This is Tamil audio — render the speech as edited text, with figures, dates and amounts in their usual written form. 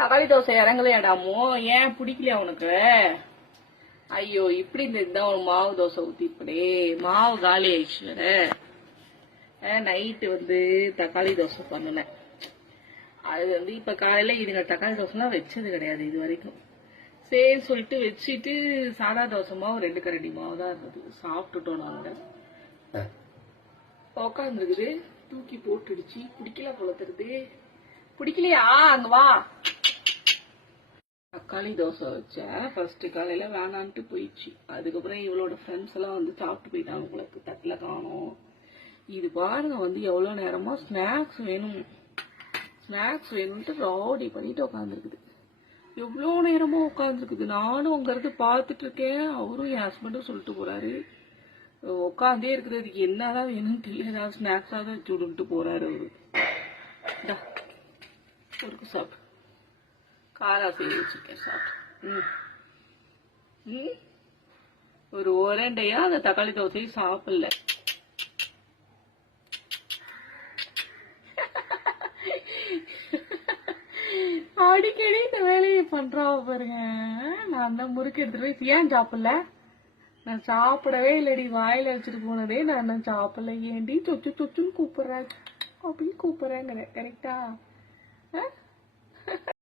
தக்காளி தோசை இறங்கலையாடாமோ? ஏன் பிடிக்கலையா உனக்கு? ஐயோ, இப்படி இந்த ஒரு மாவு தோசை ஊத்தி இப்படி மாவு காலி ஆயிடுச்சு. நைட்டு தக்காளி தோசை பண்ணினேன். அது இப்ப காலையில இதுங்க தக்காளி தோசைலாம் வச்சது கிடையாது இது வரைக்கும். சரி சொல்லிட்டு வச்சுட்டு சாதா தோசை மாவு 2 கரண்டி மாவு தான் இருந்தது. சாப்பிட்டுட்டோம் நாங்க. உக்காந்துருக்குது, தூக்கி போட்டுடுச்சு. பிடிக்கல போல தருது. பிடிக்கலையா? அங்க வா. தக்காளி தோசை வச்சேன். ஃபர்ஸ்ட் காலையில வேணான்ட்டு போயிடுச்சு. அதுக்கப்புறம் இவளோட ஃப்ரெண்ட்ஸ் எல்லாம் சாப்பிட்டு போயிட்டாங்க. உங்களுக்கு தட்டுல காணும். இது பாருங்க எவ்வளவு நேரமா ஸ்நாக்ஸ் வேணும்ட்டு ரவுடி பண்ணிட்டு உட்காந்துருக்குது. எவ்வளவு நேரமா உட்காந்துருக்குது. நானும் அங்க இருந்து பாத்துட்டு இருக்கேன். அவரும் என் ஹஸ்பண்டும் சொல்லிட்டு போறாரு. உட்காந்தே இருக்கிறதுக்கு என்னதான் வேணும்னு தெரியல. ஏதாவது ஸ்நாக்ஸா தான் வச்சு விட்டுட்டு போறாரு அவரு. ஒரு சாப்பிட்டு காரா செய்ய வச்சிருக்கேன். சாப்பிட்டு ஒரு ஓரண்டையா அந்த தக்காளி தோசையும் சாப்பிடல. அடிக்கடி இந்த வேலையை பண்றா பாருங்க. நான் தான் முறுக்கு எடுத்துட்டு போய் ஏன் சாப்பிடல? நான் சாப்பிடவே இல்லடி. வாயில வச்சுட்டு போனதே நான் சாப்பிடல. ஏண்டி சொச்சு சொச்சுன்னு கூப்பிடுறேன் அப்படின்னு கூப்பிடுறேங்கிற கரெக்டா?